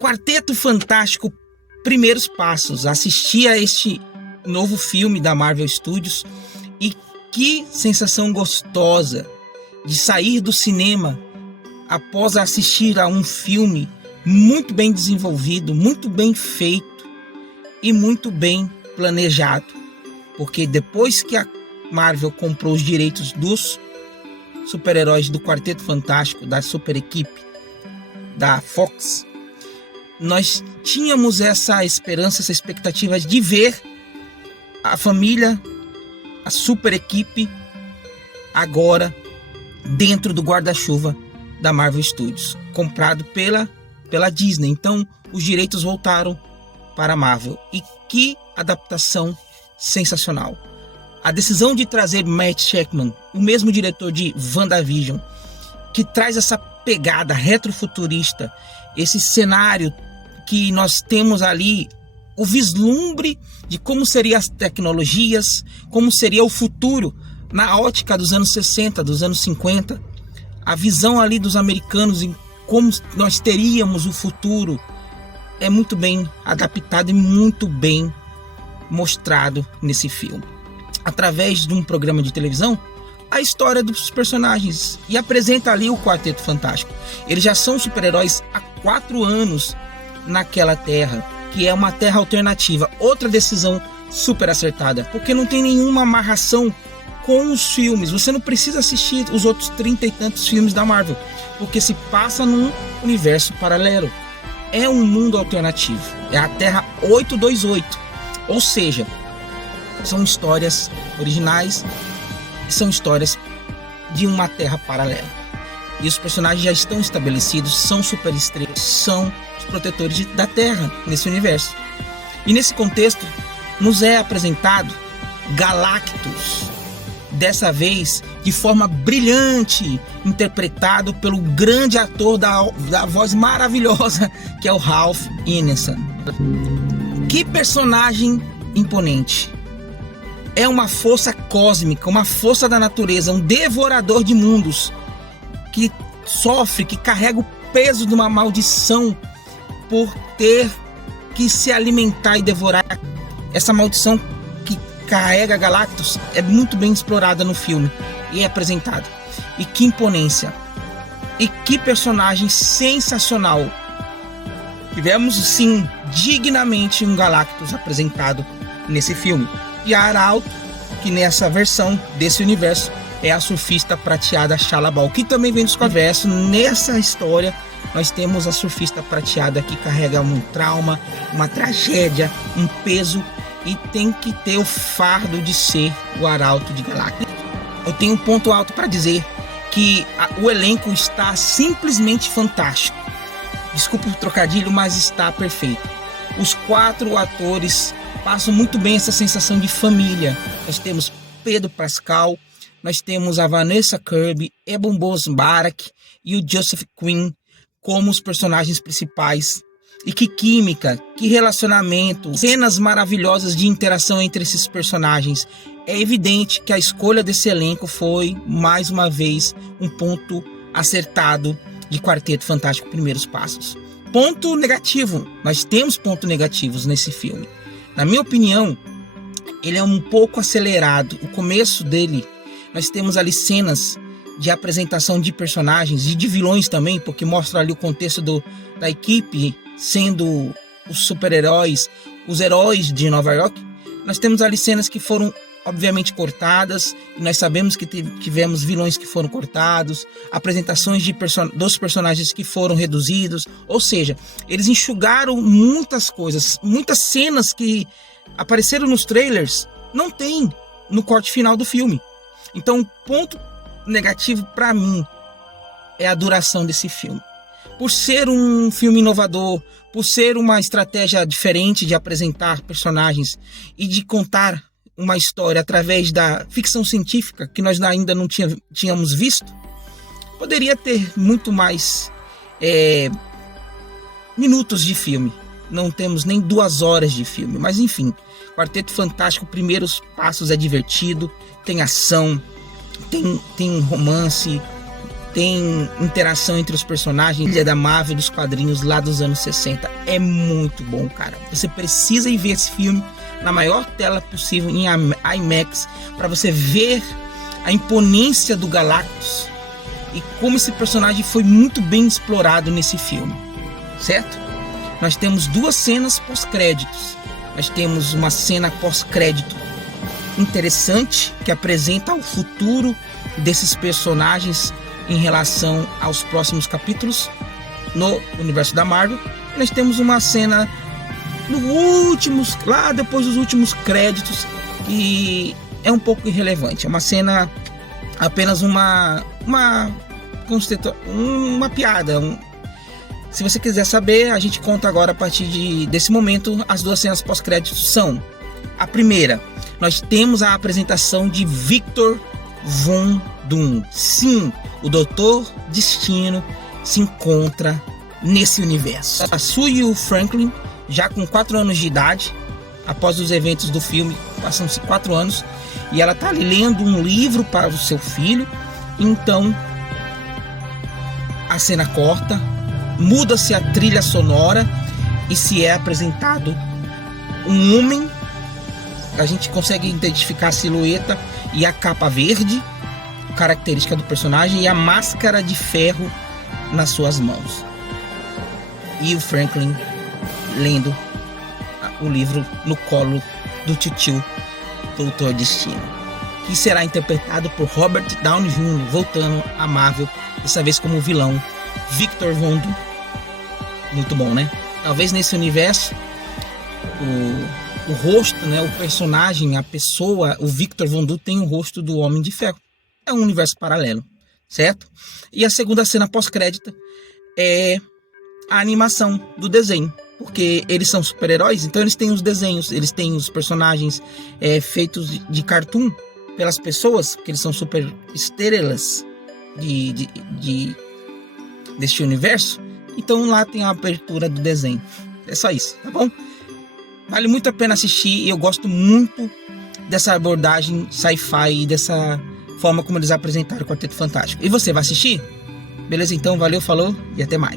Quarteto Fantástico, Primeiros Passos. Assisti a este novo filme da Marvel Studios e que sensação gostosa de sair do cinema após assistir a um filme muito bem desenvolvido, muito bem feito e muito bem planejado. Porque depois que a Marvel comprou os direitos dos super-heróis do Quarteto Fantástico, da super equipe da Fox, nós tínhamos essa esperança, essa expectativa de ver a família, a super equipe, agora dentro do guarda-chuva da Marvel Studios, comprado pela Disney. Então os direitos voltaram para a Marvel. E que adaptação sensacional! A decisão de trazer Matt Shakman, o mesmo diretor de WandaVision, que traz essa pegada retrofuturista, esse cenário que nós temos ali, o vislumbre de como seriam as tecnologias, como seria o futuro na ótica dos anos 60, dos anos 50, a visão ali dos americanos em como nós teríamos o futuro, é muito bem adaptado e muito bem mostrado nesse filme. Através de um programa de televisão, a história dos personagens, e apresenta ali o Quarteto Fantástico. Eles já são super-heróis há 4 anos naquela terra, que é uma terra alternativa. Outra decisão super acertada, porque não tem nenhuma amarração com os filmes. Você não precisa assistir os outros 30 e tantos filmes da Marvel, porque se passa num universo paralelo. É um mundo alternativo, é a Terra 828, ou seja, são histórias originais, são histórias de uma terra paralela. E os personagens já estão estabelecidos, são superestrelas, são os protetores da Terra nesse universo. E nesse contexto, nos é apresentado Galactus, dessa vez de forma brilhante, interpretado pelo grande ator da voz maravilhosa, que é o Ralph Ineson. Que personagem imponente! É uma força cósmica, uma força da natureza, um devorador de mundos, que sofre, que carrega o peso de uma maldição por ter que se alimentar e devorar. Essa maldição que carrega Galactus é muito bem explorada no filme e é apresentada. E que imponência! E que personagem sensacional! Tivemos sim dignamente um Galactus apresentado nesse filme. E a Arauto, que nessa versão desse universo é a surfista prateada Xalabal, que também vem dos conversos. Nessa história nós temos a surfista prateada que carrega um trauma, uma tragédia, um peso, e tem que ter o fardo de ser o Arauto de Galactus. Eu tenho um ponto alto para dizer que o elenco está simplesmente fantástico. Desculpa o trocadilho, mas está perfeito. Os 4 atores passam muito bem essa sensação de família. Nós temos Pedro Pascal, nós temos a Vanessa Kirby, Ebon Boss-Bachrach e o Joseph Quinn como os personagens principais. E que química, que relacionamento, cenas maravilhosas de interação entre esses personagens. É evidente que a escolha desse elenco foi, mais uma vez, um ponto acertado de Quarteto Fantástico Primeiros Passos. Ponto negativo, nós temos pontos negativos nesse filme. Na minha opinião, ele é um pouco acelerado. O começo dele, nós temos ali cenas de apresentação de personagens e de vilões também, porque mostra ali o contexto da equipe sendo os super-heróis, os heróis de Nova York. Nós temos ali cenas que foram obviamente cortadas, e nós sabemos que tivemos vilões que foram cortados, apresentações dos personagens que foram reduzidos, ou seja, eles enxugaram muitas coisas, muitas cenas que apareceram nos trailers, não tem no corte final do filme. Então, o ponto negativo para mim é a duração desse filme. Por ser um filme inovador, por ser uma estratégia diferente de apresentar personagens e de contar uma história através da ficção científica que nós ainda não tínhamos visto, poderia ter muito mais minutos de filme. Não temos nem 2 horas de filme, mas enfim, Quarteto Fantástico Primeiros Passos é divertido, tem ação, tem romance, tem interação entre os personagens, é da Marvel, dos quadrinhos lá dos anos 60. É muito bom, cara. Você precisa ir ver esse filme na maior tela possível, em IMAX, para você ver a imponência do Galactus e como esse personagem foi muito bem explorado nesse filme, certo? Nós temos duas cenas pós-créditos. Nós temos uma cena pós-crédito interessante que apresenta o futuro desses personagens em relação aos próximos capítulos no universo da Marvel. E nós temos uma cena lá depois dos últimos créditos que é um pouco irrelevante. É uma cena apenas uma piada. Se você quiser saber, a gente conta agora a partir desse momento. As duas cenas pós-créditos são: a primeira, nós temos a apresentação de Victor Von Doom. Sim, o Doutor Destino se encontra nesse universo. A Sue e o Franklin, já com 4 anos de idade, após os eventos do filme, passam-se 4 anos, e ela está ali lendo um livro para o seu filho. Então a cena corta, muda-se a trilha sonora e se é apresentado um homem. A gente consegue identificar a silhueta e a capa verde, característica do personagem, e a máscara de ferro nas suas mãos. E o Franklin lendo o livro no colo do tio Doutor Destino, que será interpretado por Robert Downey Jr., voltando à Marvel, dessa vez como vilão, Victor Von Doom. Muito bom, né? Talvez nesse universo o rosto, né, o personagem, a pessoa, o Victor Von Doom tem o rosto do Homem de Ferro. É um universo paralelo, certo? E a segunda cena pós-crédito é a animação do desenho, porque eles são super-heróis, então eles têm os desenhos, eles têm os personagens feitos de cartoon pelas pessoas, porque eles são super estrelas deste universo. Então lá tem a abertura do desenho. É só isso, tá bom? Vale muito a pena assistir, e eu gosto muito dessa abordagem sci-fi e dessa forma como eles apresentaram o Quarteto Fantástico. E você vai assistir? Beleza, então, valeu, falou e até mais.